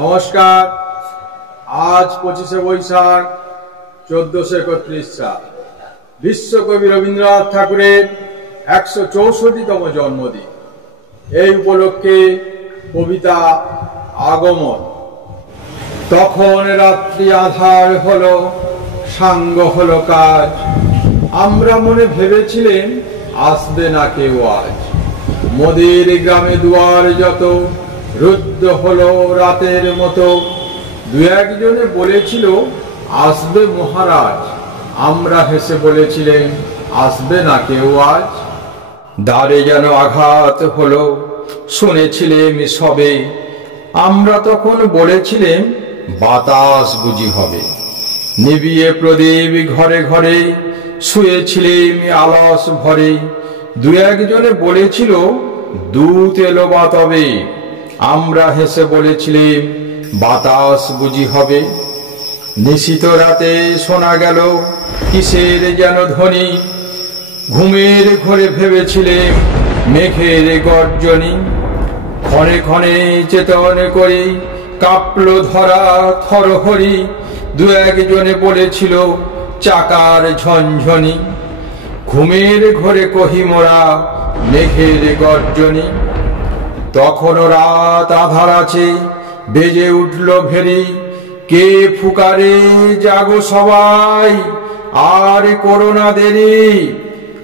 নমস্কার। আজ 25শে বৈশাখ 1431 সাল, বিশ্বকবি রবীন্দ্রনাথ ঠাকুরের 164তম জন্মদিন। এই উপলক্ষে কবিতা আগমন। তখন রাত্রি আধার হলো, সাঙ্গ হলো কাজ, আমরা মনে ভেবেছিলেন আসবে না কেউ আজ। মোদের গ্রামে দুয়ার যত রুদ্ধ হলো রাতের মতো, দু একজনে বলেছিল আসবে মহারাজ, আমরা হেসে বলেছিলেন আসবে না কেউ আজ। দ্বারে যেন আঘাত হলো, শুনেছিলেন সবে, আমরা তখন বলেছিলেন বাতাস বুঝি হবে। নিবিয়ে প্রদীপ ঘরে ঘরে, শুয়েছিলেন আলস ভরে, দু একজনে বলেছিল দূত এলো বা তবে, আমরা হেসে বলেছিলেন বাতাস বুঝি হবে। নিশীত রাতে শোনা গেল কিসের যেন ধ্বনি, ঘুমের ঘরে ভেবেছিলেন মেঘের গর্জনী। ক্ষণে ক্ষণে চেতন করে কাঁপল ধরা থরহরি, দু একজনে বলেছিল চাকার ঝনঝনি। ঘুমের ঘরে কহি মোরা মেঘের গর্জনী। তখনও রাত আধার আছে, বেজে উঠল ভেরি, কে ফুকারে জাগো সবাই, আর করোনা দেরি।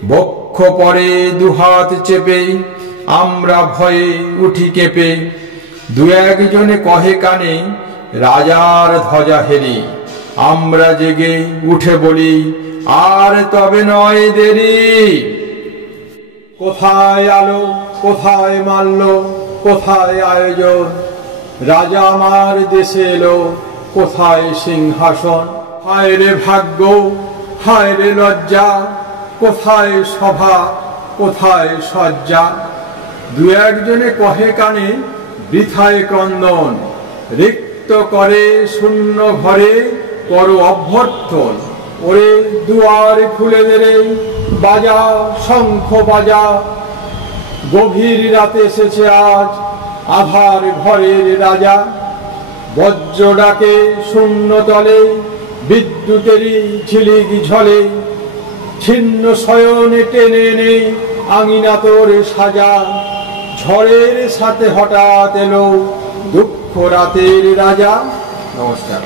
বক্ষ পরে দুহাত চেপে আমরা ভয়ে উঠি কেঁপে, দু একজনে কহে কানে রাজার ধ্বজা হেরি। আমরা জেগে উঠে বলি আর তবে নয় দেরি। কোথায় আলো, কোথায় মাল্য, কোথায় আয়োজন, রাজা আমার দেশে এলো, কোথায় সিংহাসন। হায় রে ভাগ্য, হায় রে লজ্জা, কোথায় সভা, কোথায় সজ্জা। দু একজনে কহে কানে বৃথায় ক্রন্দন, রিক্ত করে শূন্য ঘরে করো অভ্যর্থন। ওরে দুয়ার খুলে দেরে, বাজা শঙ্খ বাজা, গভীর রাতে এসেছে আজ আধার ঘরের রাজা। বজ্র ডাকে শূন্য তলে, বিদ্যুতেরই ঝিলিক ঝলে, ছিন্ন শয়নে টেনে এনে আঙিনা তোর সাজা। ঝড়ের সাথে হঠাৎ এলো দুঃখ রাতের রাজা। নমস্কার।